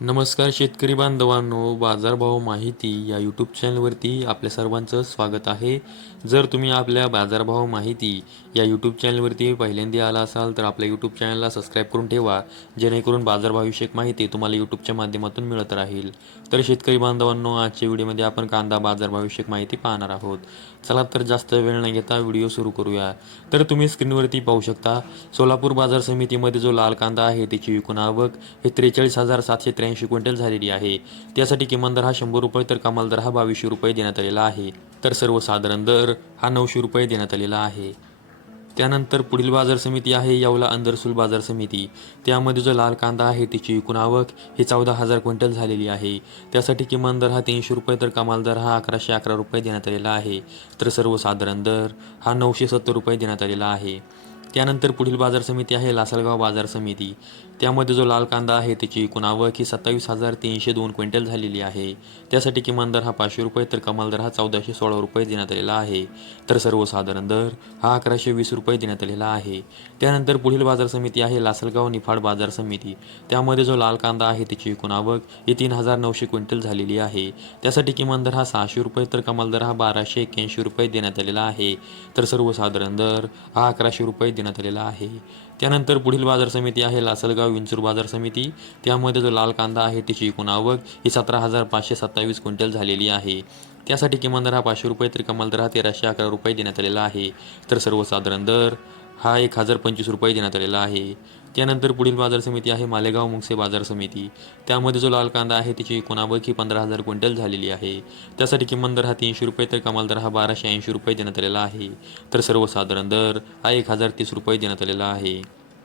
नमस्कार शेतकरी बांधवांनो, बाजारभाव माहिती या यूट्यूब चॅनलवरती आपल्या सर्वांचं स्वागत आहे. जर तुम्ही आपल्या बाजारभाव माहिती या यूट्यूब चॅनलवरती पहिल्यांदा आला असाल तर आपल्या यूट्यूब चॅनलला सबस्क्राईब करून ठेवा, जेणेकरून बाजारभावविषयक माहिती तुम्हाला यूट्यूबच्या माध्यमातून मिळत राहील. तर शेतकरी बांधवांनो, आजच्या व्हिडिओमध्ये आपण कांदा बाजारभावविषयक माहिती पाहणार आहोत. चला तर जास्त वेळ न घेता व्हिडिओ सुरू करूया. तर तुम्ही स्क्रीनवरती पाहू शकता, सोलापूर बाजार समितीमध्ये जो लाल कांदा आहे त्याची एकूण आवक हे 43,783 क्विंटल झालेली आहे. त्यासाठी किमान दर हा 100 रुपये तर कमाल दर हा 2200 रुपये देण्यात आलेला आहे. तर सर्वसाधारण दर हा 900 रुपये देण्यात आलेला आहे. त्यानंतर पुढील बाजार समिती आहे येवला अंदरसूल बाजार समिती. त्यामध्ये जो लाल कांदा आहे त्याची एकूण आवक ही 14,000 क्विंटल झालेली आहे. त्यासाठी किमान दर हा 300 रुपये तर कमाल दर हा 1111 रुपये देण्यात आलेला आहे. तर सर्वसाधारण दर हा 970 रुपये देण्यात आलेला आहे. त्यानंतर पुढील बाजार समिती आहे लासलगाव बाजार समिती. त्यामध्ये जो लाल कांदा आहे त्याची एकूण आवक ही 27,302 क्विंटल झालेली आहे. त्यासाठी किमान दर हा 500 रुपये तर कमाल दर हा 1416 रुपये देण्यात आलेला आहे. तर सर्वसाधारण दर हा 1120 रुपये देण्यात आलेला आहे. त्यानंतर पुढील बाजार समिती आहे लासलगाव निफाड बाजार समिती. त्यामध्ये जो लाल कांदा आहे त्याची एकूण आवक ही 3,900 क्विंटल झालेली आहे. त्यासाठी किमान दर हा 600 रुपये तर कमाल दर हा 1,281 रुपये देण्यात आलेला आहे. तर सर्वसाधारण दर हा 1100 रुपये देण्यात आलेला आहे. त्यानंतर पुढील बाजार समिती आहे लासलगाव विंचूर बाजार समिती. त्यामध्ये जो लाल कांदा आहे त्याची एकूण आवक ही 17,527 क्विंटल झालेली आहे. त्यासाठी किमान दर हा 500 रुपये तर कमाल दर हा 1,311 रुपये देण्यात आलेला आहे. तर सर्वसाधारण दर हा 1,025 रुपये देण्यात आलेला आहे. त्यानंतर पुढील बाजार समिती आहे मालेगाव मुंगसे बाजार समिती. त्यामध्ये जो लाल कांदा आहे त्याची एकूण आवक ही 15,000 क्विंटल झालेली आहे. त्यासाठी किमान दर हा 300 रुपये तर कमाल दर हा 1,280 रुपये देण्यात आलेला आहे. तर सर्वसाधारण दर हा 1,030 रुपये देण्यात आलेला आहे.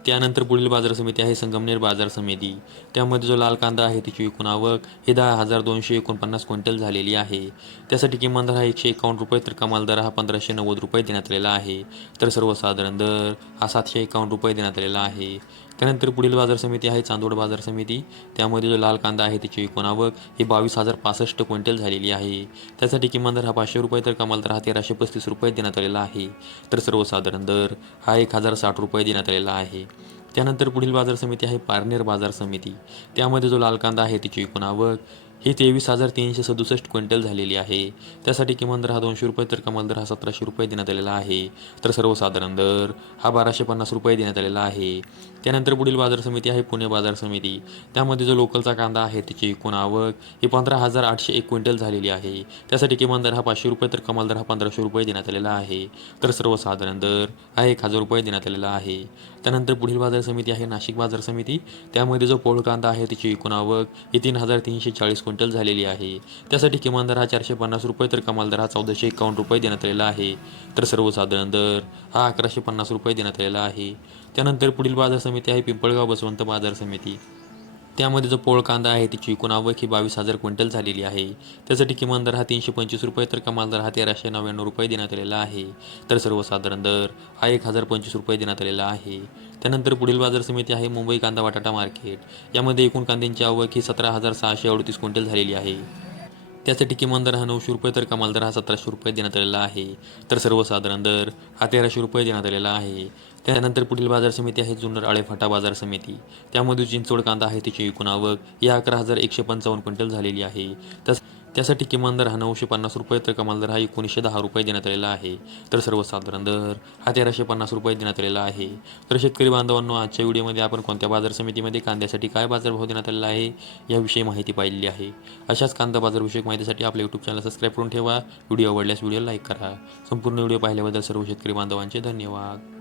त्यानंतर पुढील बाजार समिती आहे संगमनेर बाजार समिती. त्यामध्ये जो लाल कांदा आहे त्याची एकूण आवक ही 10,249 क्विंटल झालेली आहे. त्यासाठी किमान दर हा 151 रुपये तर कमाल दर हा 1,590 रुपये देण्यात आलेला आहे. तर सर्वसाधारण दर हा 751 रुपये देण्यात आलेला आहे. त्यानंतर पुढील बाजार समिती आहे चांदवड बाजार समिती. त्यामध्ये जो लाल कांदा आहे त्याची एकूण आवक ही 22,065 क्विंटल झालेली आहे. त्यासाठी किमान दर हा 500 रुपये तर कमाल दर हा 1,335 रुपये देण्यात आलेला आहे. तर सर्वसाधारण दर हा 1,060 रुपये देण्यात आलेला आहे. त्यानंतर पुढील बाजार समिती आहे पारनेर बाजार समिती. त्यामध्ये जो लाल कांदा आहे त्याची एकूण आवक ही 23,367 क्विंटल झालेली आहे. त्यासाठी किमान दर हा 200 रुपये तर कमाल दर हा 1,700 रुपये देण्यात आलेला आहे. तर सर्वसाधारण दर हा 1,250 रुपये देण्यात आलेला आहे. त्यानंतर पुढील बाजार समिती आहे पुणे बाजार समिती. त्यामध्ये जो लोकलचा कांदा आहे त्याची एकूण आवक ही 15,801 क्विंटल झालेली आहे. त्यासाठी किमान दर हा 500 रुपये तर कमाल दर हा 1,500 रुपये देण्यात आलेला आहे. तर सर्वसाधारण दर हा 1,000 रुपये देण्यात आलेला आहे. त्यानंतर पुढील बाजार समिती आहे नाशिक बाजार समिती. त्यामध्ये जो पोळ कांदा आहे त्याची एकूण आवक ही 3,340 क्विंटल झालेली आहे. त्यासाठी किमान दर हा 450 रुपये तर कमाल दर हा 1,451 रुपये देण्यात आलेला आहे. तर सर्वसाधारण दर हा 1,150 रुपये देण्यात आलेला आहे. त्यानंतर पुढील बाजार समिती आहे पिंपळगाव बसवंत बाजार समिती. त्यामध्ये जो पोळ कांदा आहे त्याची एकूण आवक ही 22,000 क्विंटल झालेली आहे. त्यासाठी किमान दर हा 325 रुपये तर कमाल दर हा 1,399 रुपये देण्यात आलेला आहे. तर सर्वसाधारण दर हा 1,025 रुपये देण्यात आलेला आहे. त्यानंतर पुढील बाजार समिती आहे मुंबई कांदा बटाटा मार्केट. यामध्ये एकूण कांद्यांची आवक ही 17,638 क्विंटल झालेली आहे. त्यासाठी किमान दर हा 900 रुपये तर कमाल दर हा 1,700 रुपये देण्यात आलेला आहे. तर सर्वसाधारण दर हा 1,300 रुपये देण्यात आलेला आहे. त्यानंतर पुढील बाजार समिती आहे जुन्नर आळेफाटा बाजार समिती. त्यामध्ये चिंचवड कांदा आहे त्याची एकूण आवक ही 11,155 क्विंटल झालेली आहे. त्यासाठी किमान दर हा 950 रुपये तर कमाल दर हा 1,910 रुपये देण्यात आलेला आहे. तर सर्वसाधारण दर हा 1,350 रुपये देण्यात आलेला आहे. तर शेतकरी बांधवांनो, आजच्या व्हिडिओमध्ये आपण कोणत्या बाजार समितीमध्ये कांद्यासाठी काय बाजारभाव देण्यात आलेला आहे याविषयी माहिती पाहिलेली आहे. अशाच कांदा बाजारविषयक माहितीसाठी आपल्या यूट्यूब चॅनल सबस्क्राईब करून ठेवा. व्हिडिओ आवडल्यास व्हिडिओ लाईक करा. संपूर्ण व्हिडिओ पाहिल्याबद्दल सर्व शेतकरी बांधवांचे धन्यवाद.